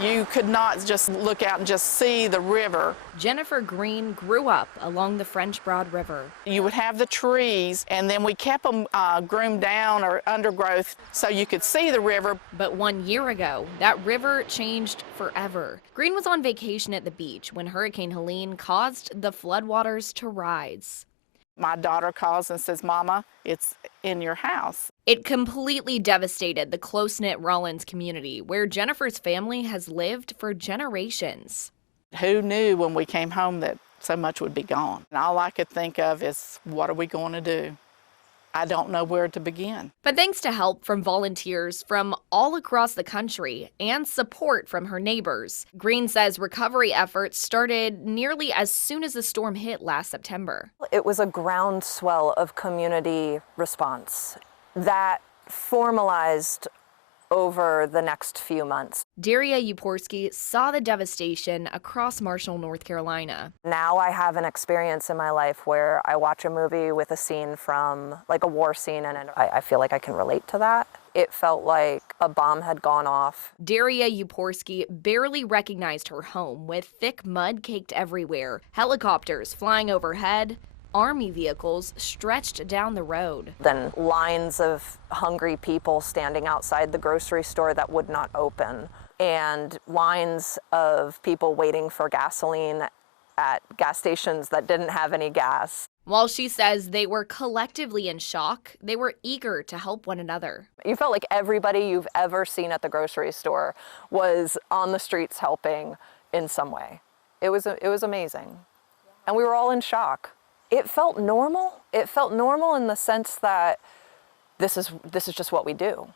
You could not just look out and just see the river. Jennifer Green grew up along the French Broad River. You would have the trees, and then we kept them groomed down or undergrowth so you could see the river. But 1 year ago, that river changed forever. Green was on vacation at the beach when Hurricane Helene caused the floodwaters to rise. My daughter calls and says, "Mama, it's in your house." It completely devastated the close-knit Rollins community, where Jennifer's family has lived for generations. Who knew when we came home that so much would be gone? And all I could think of is, what are we going to do? I don't know where to begin. But thanks to help from volunteers from all across the country and support from her neighbors, Green says recovery efforts started nearly as soon as the storm hit last September. It was a groundswell of community response that formalized over the next few months. Daria Uporski saw the devastation across Marshall, North Carolina. Now I have an experience in my life where I watch a movie with a scene from, like a war scene, and I feel like I can relate to that. It felt like a bomb had gone off. Daria Uporski barely recognized her home with thick mud caked everywhere, helicopters flying overhead, Army vehicles stretched down the road. Then lines of hungry people standing outside the grocery store that would not open, and lines of people waiting for gasoline at gas stations that didn't have any gas. While she says they were collectively in shock, they were eager to help one another. You felt like everybody you've ever seen at the grocery store was on the streets helping in some way. It was amazing. And we were all in shock. It felt normal. It felt normal in the sense that this is just what we do.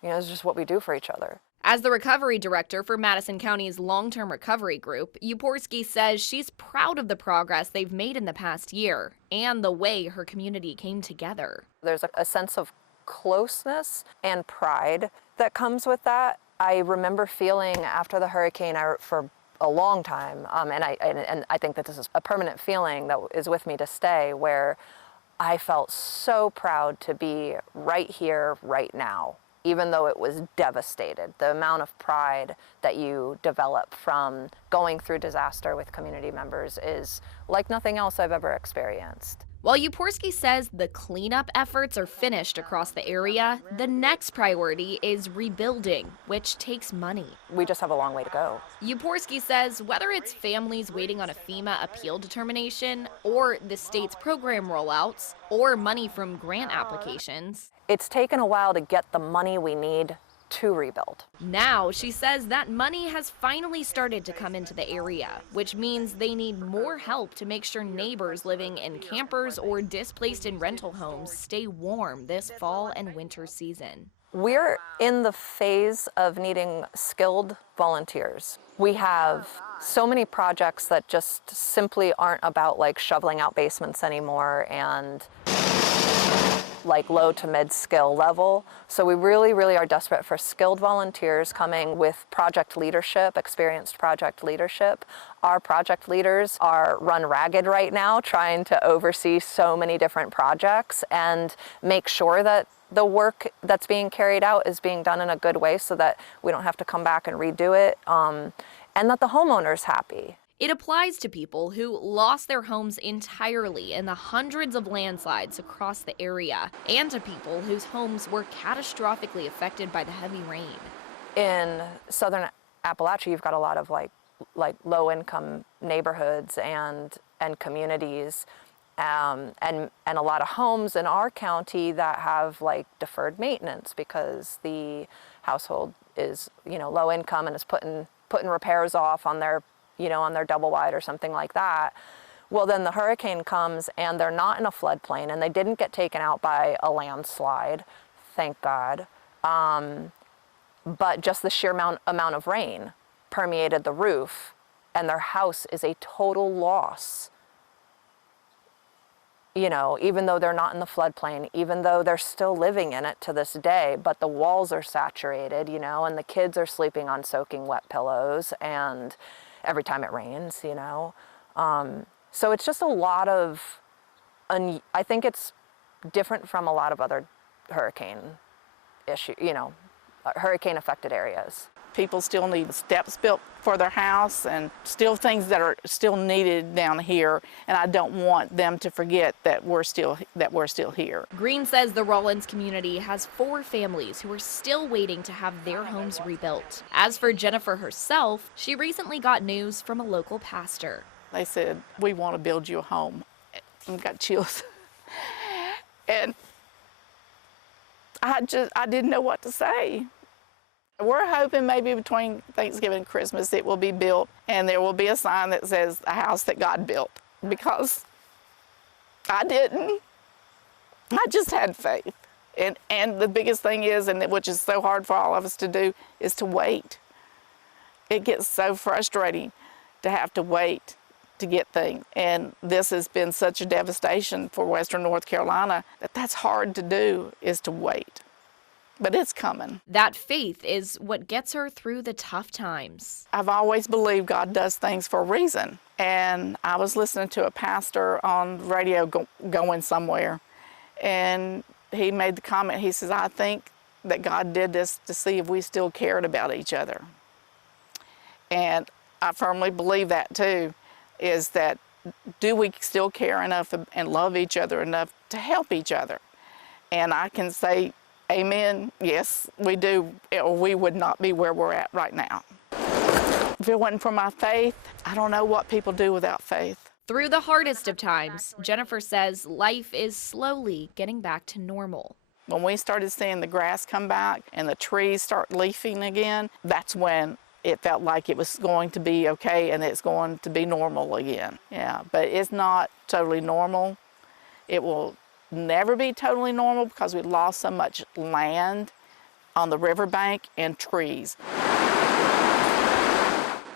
You know, it's just what we do for each other. As the recovery director for Madison County's long-term recovery group, Uporski says she's proud of the progress they've made in the past year and the way her community came together. There's a sense of closeness and pride that comes with that. I remember feeling after the hurricane for a long time, and I think that this is a permanent feeling that is with me to stay, where I felt so proud to be right here, right now, even though it was devastated. The amount of pride that you develop from going through disaster with community members is like nothing else I've ever experienced. While Uporski says the cleanup efforts are finished across the area, the next priority is rebuilding, which takes money. We just have a long way to go. Uporski says whether it's families waiting on a FEMA appeal determination, or the state's program rollouts, or money from grant applications, it's taken a while to get the money we need to rebuild. Now, she says that money has finally started to come into the area, which means they need more help to make sure neighbors living in campers or displaced in rental homes stay warm this fall and winter season. We're in the phase of needing skilled volunteers. We have so many projects that just simply aren't about like shoveling out basements anymore and like low to mid skill level. So we really, really are desperate for skilled volunteers coming with project leadership, experienced project leadership. Our project leaders are run ragged right now, trying to oversee so many different projects and make sure that the work that's being carried out is being done in a good way so that we don't have to come back and redo it, and that the homeowner's happy. It applies to people who lost their homes entirely in the hundreds of landslides across the area, and to people whose homes were catastrophically affected by the heavy rain. In southern Appalachia, you've got a lot of like low-income neighborhoods and communities, and a lot of homes in our county that have like deferred maintenance because the household is, you know, low income and is putting repairs off on their, you know, on their double wide or something like that. Well, then the hurricane comes and they're not in a floodplain and they didn't get taken out by a landslide, thank God. But just the sheer amount of rain permeated the roof, and their house is a total loss. You know, even though they're not in the floodplain, even though they're still living in it to this day, but the walls are saturated, you know, and the kids are sleeping on soaking wet pillows and every time it rains, you know. So it's just a lot of, I think it's different from a lot of other hurricane issue, you know, hurricane-affected areas. People still need steps built for their house and still things that are still needed down here, and I don't want them to forget that we're still here. Green says the Rollins community has 4 families who are still waiting to have their homes rebuilt. As for Jennifer herself, she recently got news from a local pastor. They said, "We want to build you a home." I got chills. And I didn't know what to say. We're hoping maybe between Thanksgiving and Christmas it will be built and there will be a sign that says a house that God built, because I didn't. I just had faith. And the biggest thing is, and which is so hard for all of us to do, is to wait. It gets so frustrating to have to wait to get things. And this has been such a devastation for Western North Carolina that that's hard to do, is to wait. But it's coming. That faith is what gets her through the tough times. I've always believed God does things for a reason. And I was listening to a pastor on the radio going somewhere, and he made the comment, he says, "I think that God did this to see if we still cared about each other." And I firmly believe that too, is that do we still care enough and love each other enough to help each other? And I can say, amen, yes, we do, or we would not be where we're at right now. If it wasn't for my faith, I don't know what people do without faith. Through the hardest of times, Jennifer says life is slowly getting back to normal. When we started seeing the grass come back and the trees start leafing again, that's when it felt like it was going to be okay and it's going to be normal again. Yeah, but it's not totally normal. It will never be totally normal because we lost so much land on the riverbank and trees.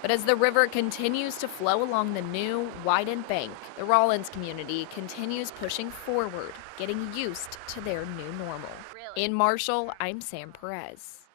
But as the river continues to flow along the new, widened bank, the Rollins community continues pushing forward, getting used to their new normal. In Marshall, I'm Sam Perez.